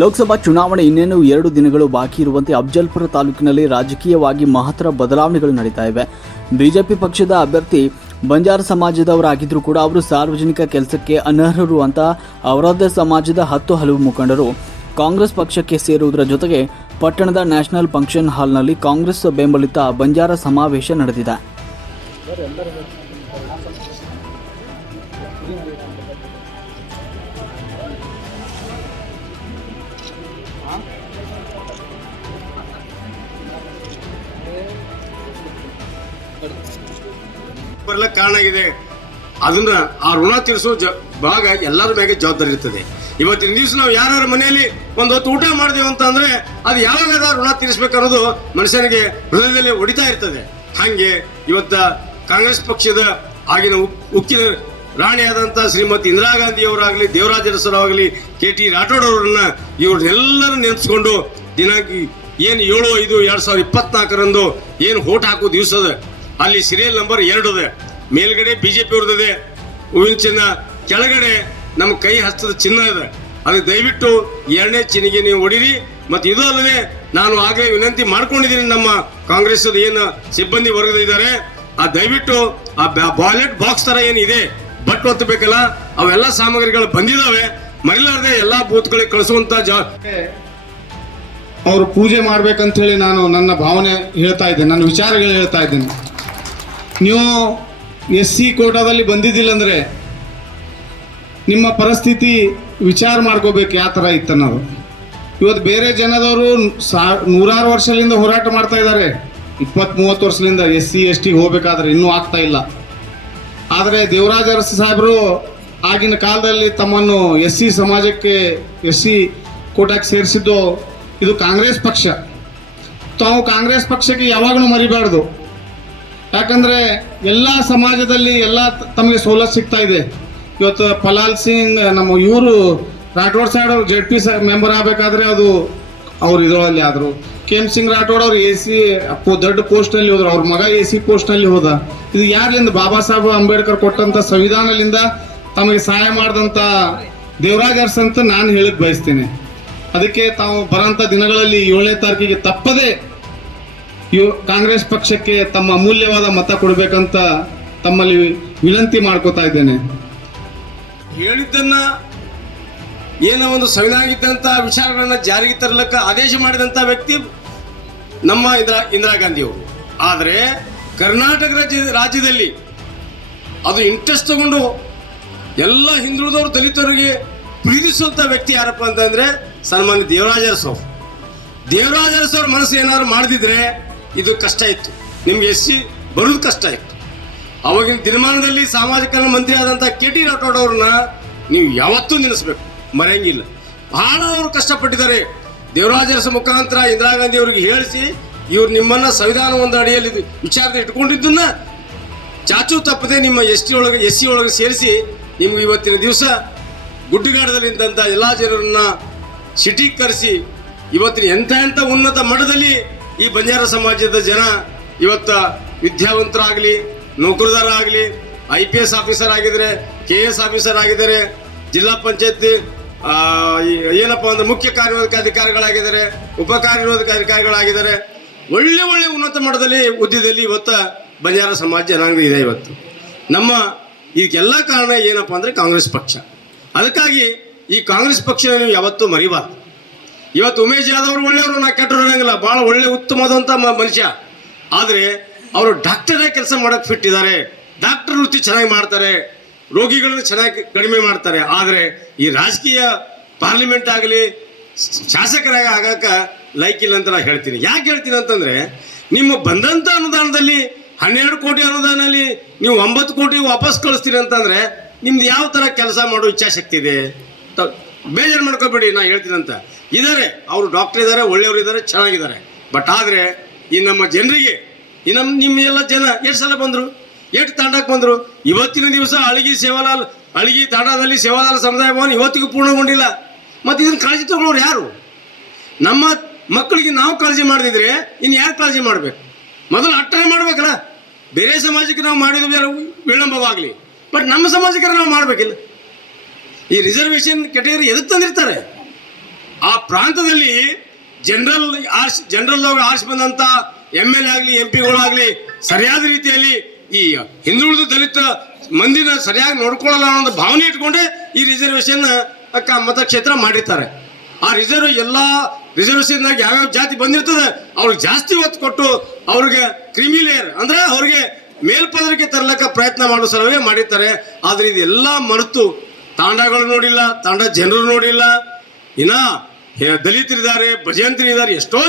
ಲೋಕಸಭಾ ಚುನಾವಣೆ ಇನ್ನೇನು 2 ದಿನಗಳು ಬಾಕಿ ಇರುವಂತೆ ಅಫಜಲ್ಪುರ ತಾಲೂಕಿನಲ್ಲಿ ರಾಜಕೀಯವಾಗಿ ಮಹತ್ತರ ಬದಲಾವಣೆಗಳು ನಡೀತಾ ಇವೆ. ಬಿಜೆಪಿ ಪಕ್ಷದ ಅಭ್ಯರ್ಥಿ ಬಂಜಾರ ಸಮಾಜದವರಾಗಿದ್ದರೂ ಕೂಡ ಅವರು ಸಾರ್ವಜನಿಕ ಕೆಲಸಕ್ಕೆ ಅನರ್ಹರು ಅಂತ ಅವರದ್ದೇ ಸಮಾಜದ 10 ಹಲವು ಮುಖಂಡರು ಕಾಂಗ್ರೆಸ್ ಪಕ್ಷಕ್ಕೆ ಸೇರುವುದರ ಜೊತೆಗೆ ಪಟ್ಟಣದ ನ್ಯಾಷನಲ್ ಫಂಕ್ಷನ್ ಹಾಲ್ನಲ್ಲಿ ಕಾಂಗ್ರೆಸ್ ಬೆಂಬಲಿತ ಬಂಜಾರ ಸಮಾವೇಶ ನಡೆದಿದೆ. ಬರ್ಲಕ್ಕೆ ಕಾರಣ ಆಗಿದೆ. ಅದನ್ನ ಆ ಋಣ ತೀರಿಸೋ ಭಾಗ ಎಲ್ಲರ ಮೇಲೆ ಜವಾಬ್ದಾರಿ ಇರ್ತದೆ. ಇವತ್ತಿನ ದಿವಸ ನಾವು ಯಾರ್ಯಾರ ಮನೆಯಲ್ಲಿ ಒಂದು ಹೊತ್ತು ಊಟ ಮಾಡಿದೆವು ಅಂತಂದ್ರೆ ಅದು ಯಾವಾಗ ಋಣ ತೀರಿಸ್ಬೇಕು ಅನ್ನೋದು ಮನುಷ್ಯನಿಗೆ ಹೃದಯದಲ್ಲಿ ಹೊಡಿತಾ ಇರ್ತದೆ. ಹಾಗೆ ಇವತ್ತ ಕಾಂಗ್ರೆಸ್ ಪಕ್ಷದ ಆಗಿನ ಉಕ್ಕಿನ ರಾಣಿಯಾದಂಥ ಶ್ರೀಮತಿ ಇಂದಿರಾ ಗಾಂಧಿ ಅವರಾಗಲಿ, ದೇವರಾಜ ಅರಸರಾಗಲಿ, KT ರಾಠೋಡ್ ಅವರನ್ನ ಇವ್ರನ್ನೆಲ್ಲರೂ ನೆನೆಸ್ಕೊಂಡು ದಿನಾಂಕ ಏನು 7/5/2024 ಏನು ವೋಟ್ ಹಾಕೋ ದಿವಸದ ಅಲ್ಲಿ ಸೀರಿಯಲ್ ನಂಬರ್ 2 ಇದೆ. ಮೇಲ್ಗಡೆ ಬಿಜೆಪಿ ಅವ್ರದಿದೆ ಹೂವಿನ ಚಿನ್ನ, ಕೆಳಗಡೆ ನಮ್ಮ ಕೈ ಹಸ್ತದ ಚಿನ್ನ ಇದೆ. ಅದಕ್ಕೆ ದಯವಿಟ್ಟು 2ನೇ ಚಿನ್ನಿಗೆ ನೀವು ಹೊಡಿರಿ. ಮತ್ತು ಇದು ಅಲ್ಲದೆ ನಾನು ಆಗಲೇ ವಿನಂತಿ ಮಾಡ್ಕೊಂಡಿದ್ದೀನಿ, ನಮ್ಮ ಕಾಂಗ್ರೆಸ್ ಏನು ಸಿಬ್ಬಂದಿ ವರ್ಗದ ಇದ್ದಾರೆ, ಆ ದಯವಿಟ್ಟು ಆ ಬ್ಯಾಲೆಟ್ ಬಾಕ್ಸ್ ತರ ಏನಿದೆ ಬಟ್ ಒತ್ತಬೇಕಲ್ಲ, ಅವೆಲ್ಲ ಸಾಮಗ್ರಿಗಳು ಬಂದಿದ್ದಾವೆ. ಮರಿಲಾರದೆ ಎಲ್ಲಾ ಬೂತ್ಗಳಿಗೆ ಕಳಿಸುವಂತ ಅವರು ಪೂಜೆ ಮಾಡ್ಬೇಕಂತ ಹೇಳಿ ನಾನು ನನ್ನ ಭಾವನೆ ಹೇಳ್ತಾ ಇದ್ದೇನೆ, ನನ್ನ ವಿಚಾರಗಳು ಹೇಳ್ತಾ ಇದ್ದೇನೆ. ನೀವು SC ಕೋಟಾದಲ್ಲಿ ಬಂದಿದ್ದಿಲ್ಲ ಅಂದರೆ ನಿಮ್ಮ ಪರಿಸ್ಥಿತಿ ವಿಚಾರ ಮಾಡ್ಕೋಬೇಕು ಯಾವ ಥರ ಇತ್ತನ್ನೋದು. ಇವತ್ತು ಬೇರೆ ಜನದವರು 100 ವರ್ಷದಿಂದ ಹೋರಾಟ ಮಾಡ್ತಾ ಇದ್ದಾರೆ, 20-30 ವರ್ಷದಿಂದ SC ST ಹೋಗ್ಬೇಕಾದ್ರೆ ಇನ್ನೂ ಆಗ್ತಾ ಇಲ್ಲ. ಆದರೆ ದೇವರಾಜ ಅರಸು ಸಾಹೇಬರು ಆಗಿನ ಕಾಲದಲ್ಲಿ ತಮ್ಮನ್ನು SC ಸಮಾಜಕ್ಕೆ SC ಕೋಟಾಕ್ಕೆ ಸೇರಿಸಿದ್ದು ಇದು ಕಾಂಗ್ರೆಸ್ ಪಕ್ಷ. ತಾವು ಕಾಂಗ್ರೆಸ್ ಪಕ್ಷಕ್ಕೆ ಯಾವಾಗಲೂ ಮರಿಬಾರ್ದು. ಯಾಕಂದರೆ ಎಲ್ಲ ಸಮಾಜದಲ್ಲಿ ಎಲ್ಲ ತಮಗೆ ಸವಲತ್ತು ಸಿಗ್ತಾ ಇದೆ. ಇವತ್ತು ಫಲಾಲ್ ಸಿಂಗ್ ನಮ್ಮ ಇವರು ರಾಠೋಡ್ ಸಾಹೇಬ್ ಅವರು ZP ಮೆಂಬರ್ ಆಗಬೇಕಾದ್ರೆ ಅದು ಅವ್ರು ಇದರಲ್ಲಿ ಆದರು. KM ಸಿಂಗ್ ರಾಠೋಡ್ ಅವರು AC ದೊಡ್ಡ ಪೋಸ್ಟ್ನಲ್ಲಿ ಹೋದ್ರು, ಅವ್ರ ಮಗ AC ಪೋಸ್ಟ್ನಲ್ಲಿ ಹೋದ. ಇದು ಯಾರ್ಲಿಂದ? ಬಾಬಾ ಸಾಹೇಬ್ ಅಂಬೇಡ್ಕರ್ ಕೊಟ್ಟಂಥ ಸಂವಿಧಾನದಿಂದ ತಮಗೆ ಸಹಾಯ ಮಾಡಿದಂಥ ದೇವರಾಜ ಅರಸು ಅಂತ ನಾನು ಹೇಳಕ್ಕೆ ಬಯಸ್ತೀನಿ. ಅದಕ್ಕೆ ತಾವು ಬರೋಂಥ ದಿನಗಳಲ್ಲಿ 7ನೇ ತಾರೀಕಿಗೆ ತಪ್ಪದೆ ಕಾಂಗ್ರೆಸ್ ಪಕ್ಷಕ್ಕೆ ತಮ್ಮ ಅಮೂಲ್ಯವಾದ ಮತ ಕೊಡಬೇಕಂತ ತಮ್ಮಲ್ಲಿ ವಿನಂತಿ ಮಾಡ್ಕೋತಾ ಇದ್ದೇನೆ. ಹೇಳಿದ್ದನ್ನ ಏನೋ ಒಂದು ಸಂವಿಧಾನದಂತ ವಿಚಾರಗಳನ್ನ ಜಾರಿಗೆ ತರಲಿಕ್ಕೆ ಆದೇಶ ಮಾಡಿದಂಥ ವ್ಯಕ್ತಿ ನಮ್ಮ ಇಂದಿರಾ ಗಾಂಧಿ ಅವರು. ಆದರೆ ಕರ್ನಾಟಕ ರಾಜ್ಯದಲ್ಲಿ ಅದು ಇಂಟ್ರೆಸ್ಟ್ ತಗೊಂಡು ಎಲ್ಲ ಹಿಂದುಳಿದವರು ದಲಿತರಿಗೆ ಪ್ರೀತಿಸುವಂಥ ವ್ಯಕ್ತಿ ಯಾರಪ್ಪ ಅಂತಂದ್ರೆ ಸನ್ಮಾನ್ಯ ದೇವರಾಜ ಅರಸು ಅವರು. ದೇವರಾಜ ಅರಸು ಅವ್ರ ಮನಸ್ಸು ಏನಾದ್ರು ಮಾಡದಿದ್ರೆ ಇದು ಕಷ್ಟ ಇತ್ತು, ನಿಮ್ಗೆ SC ಬರೋದು ಕಷ್ಟ ಇತ್ತು. ಅವಾಗಿನ ದಿನಮಾನದಲ್ಲಿ ಸಾಮಾಜಿಕ ಕಲ್ಯಾಣ ಮಂತ್ರಿ ಆದಂಥ KT ರಾಠೋಡ್ ಅವ್ರನ್ನ ನೀವು ಯಾವತ್ತೂ ನೆನೆಸ್ಬೇಕು, ಮರೆಯಂಗಿಲ್ಲ. ಬಹಳ ಅವರು ಕಷ್ಟಪಟ್ಟಿದ್ದಾರೆ. ದೇವರಾಜ ಅರಸು ಮುಖಾಂತರ ಇಂದಿರಾ ಗಾಂಧಿ ಅವರಿಗೆ ಹೇಳಿಸಿ ಇವ್ರು ನಿಮ್ಮನ್ನ ಸಂವಿಧಾನ ಒಂದು ಅಡಿಯಲ್ಲಿ ವಿಚಾರದ ಇಟ್ಕೊಂಡಿದ್ದನ್ನ ಚಾಚು ತಪ್ಪದೆ ನಿಮ್ಮ SC ಒಳಗೆ ಸೇರಿಸಿ ನಿಮ್ಗೆ ಇವತ್ತಿನ ದಿವಸ ಗುಡ್ಡಗಾಡದಲ್ಲಿ ನಿಂತ ಎಲ್ಲ ಜನರನ್ನ ಸಿಟಿಗೆ ಕರೆಸಿ ಇವತ್ತಿನ ಎಂಥ ಉನ್ನತ ಮಟ್ಟದಲ್ಲಿ ಈ ಬಂಜಾರ ಸಮಾಜದ ಜನ ಇವತ್ತ ವಿದ್ಯಾವಂತರಾಗಲಿ, ನೌಕರದಾರ ಆಗಲಿ, IPS ಆಫೀಸರ್ ಆಗಿದ್ದಾರೆ, KS ಆಫೀಸರ್ ಆಗಿದ್ದಾರೆ, ಜಿಲ್ಲಾ ಪಂಚಾಯತಿ ಏನಪ್ಪ ಅಂದ್ರೆ ಮುಖ್ಯ ಕಾರ್ಯನಿರ್ವಾಹಕ ಅಧಿಕಾರಿಗಳಾಗಿದ್ದಾರೆ, ಉಪ ಕಾರ್ಯನಿರ್ವಾಹಕ ಅಧಿಕಾರಿಗಳಾಗಿದ್ದಾರೆ. ಒಳ್ಳೆ ಉನ್ನತ ಮಟ್ಟದಲ್ಲಿ ಹುದ್ದೆಯಲ್ಲಿ ಇವತ್ತು ಬಂಜಾರ ಸಮಾಜ ಜನಾಂಗ ಇದೆ. ಇವತ್ತು ನಮ್ಮ ಇದಕ್ಕೆಲ್ಲ ಕಾರಣ ಏನಪ್ಪ ಅಂದರೆ ಕಾಂಗ್ರೆಸ್ ಪಕ್ಷ. ಅದಕ್ಕಾಗಿ ಈ ಕಾಂಗ್ರೆಸ್ ಪಕ್ಷ ನೀವು ಯಾವತ್ತೂ ಮರಿಬಾರ್ದು. ಇವತ್ತು ಉಮೇಶ್ ಜಾಧವ್ ಅವರು ಒಳ್ಳೆಯವರು, ನಾ ಕೆಟ್ಟರು ಅನ್ನಂಗಿಲ್ಲ, ಭಾಳ ಒಳ್ಳೆ ಉತ್ತಮವಾದಂಥ ಮನುಷ್ಯ. ಆದರೆ ಅವರು ಡಾಕ್ಟರೇ ಕೆಲಸ ಮಾಡೋಕ್ಕೆ ಫಿಟ್ ಇದ್ದಾರೆ, ಡಾಕ್ಟರ್ ವೃತ್ತಿ ಚೆನ್ನಾಗಿ ಮಾಡ್ತಾರೆ, ರೋಗಿಗಳನ್ನು ಚೆನ್ನಾಗಿ ಕಡಿಮೆ ಮಾಡ್ತಾರೆ. ಆದರೆ ಈ ರಾಜಕೀಯ ಪಾರ್ಲಿಮೆಂಟ್ ಆಗಲಿ ಶಾಸಕರಾಗಿ ಆಗಕ್ಕೆ ಲೈಕಿಲ್ಲ ಅಂತ ನಾನು ಹೇಳ್ತೀನಿ. ಯಾಕೆ ಹೇಳ್ತೀನಿ ಅಂತಂದರೆ ನಿಮ್ಮ ಬಂದಂಥ ಅನುದಾನದಲ್ಲಿ 12 ಕೋಟಿ ಅನುದಾನದಲ್ಲಿ ನೀವು 9 ಕೋಟಿ ವಾಪಸ್ ಕಳಿಸ್ತೀರಿ ಅಂತಂದರೆ ನಿಮ್ದು ಯಾವ ಥರ ಕೆಲಸ ಮಾಡೋ ಇಚ್ಛಾಶಕ್ತಿ ಇದೆ? ಬೇಜಾರು ಮಾಡ್ಕೋಬೇಡಿ, ನಾ ಹೇಳ್ತೀನಿ ಅಂತ. ಇದ್ದಾರೆ, ಅವರು ಡಾಕ್ಟರ್ ಇದ್ದಾರೆ, ಒಳ್ಳೆಯವರು ಇದ್ದಾರೆ, ಚೆನ್ನಾಗಿದ್ದಾರೆ. ಬಟ್ ಆದರೆ ಈ ನಮ್ಮ ಜನರಿಗೆ ನಿಮ್ಮ ಎಲ್ಲ ಜನ ಎಷ್ಟು ಸಲ ಬಂದರು, ಎಷ್ಟು ತಾಂಡಕ್ಕೆ ಬಂದರು? ಇವತ್ತಿನ ದಿವಸ ಅಳಗಿ ತಾಂಡದಲ್ಲಿ ಸೇವಾಲಾಲ್ ಸಮುದಾಯ ಭವನ ಇವತ್ತಿಗೂ ಪೂರ್ಣಗೊಂಡಿಲ್ಲ. ಮತ್ತು ಇದನ್ನು ಕಾಳಜಿ ತಗೊಳ್ಳೋರು ಯಾರು? ನಮ್ಮ ಮಕ್ಕಳಿಗೆ ನಾವು ಕಾಳಜಿ ಮಾಡದಿದ್ರೆ ಇನ್ನು ಯಾರು ಕಾಳಜಿ ಮಾಡಬೇಕು? ಮೊದಲು ಅಟ್ಟನೆ ಮಾಡ್ಬೇಕಲ್ಲ. ಬೇರೆ ಸಮಾಜಕ್ಕೆ ನಾವು ಮಾಡಿದ ವಿಳಂಬವಾಗಲಿ, ಬಟ್ ನಮ್ಮ ಸಮಾಜಕ್ಕೆ ನಾವು ಮಾಡಬೇಕಿಲ್ಲ. ಈ ರಿಸರ್ವೇಷನ್ ಕೆಟಗರಿ ಎದಕ್ಕೆ ತಂದಿರ್ತಾರೆ? ಆ ಪ್ರಾಂತದಲ್ಲಿ ಜನರಲ್ ಆರ್ಸ್ ಬಂದಂತ MLA ಆಗಲಿ MP ಗಳಾಗಲಿ ಸರಿಯಾದ ರೀತಿಯಲ್ಲಿ ಈ ಹಿಂದುಳಿದ ದಲಿತ ಮಂದಿನ ಸರಿಯಾಗಿ ನೋಡ್ಕೊಳ್ಳಲ್ಲ ಅನ್ನೋ ಭಾವನೆ ಇಟ್ಕೊಂಡೆ ಈ ರಿಸರ್ವೇಶನ್ ಮತಕ್ಷೇತ್ರ ಮಾಡಿರ್ತಾರೆ. ಆ ರಿಸರ್ವೇಶನ್ ಯಾವ್ಯಾವ ಜಾತಿ ಬಂದಿರ್ತದೆ ಅವ್ರಿಗೆ ಜಾಸ್ತಿ ಒತ್ತು ಕೊಟ್ಟು ಅವ್ರಿಗೆ ಕ್ರಿಮಿಲೇಯರ್ ಅಂದ್ರೆ ಅವ್ರಿಗೆ ಮೇಲ್ಪದರಕ್ಕೆ ತರಲಕ್ಕ ಪ್ರಯತ್ನ ಮಾಡೋ ಸಲುವಾಗಿ ಮಾಡಿರ್ತಾರೆ. ಆದ್ರೆ ಇದೆಲ್ಲ ಮರೆತು ತಾಂಡಗಳು ನೋಡಿಲ್ಲ, ತಾಂಡ ಜನರು ನೋಡಿಲ್ಲ, ಇನ್ನ ದಲಿತರಿದ್ದಾರೆ, ಭಜಂತರಿದ್ದಾರೆ, ಎಷ್ಟೋ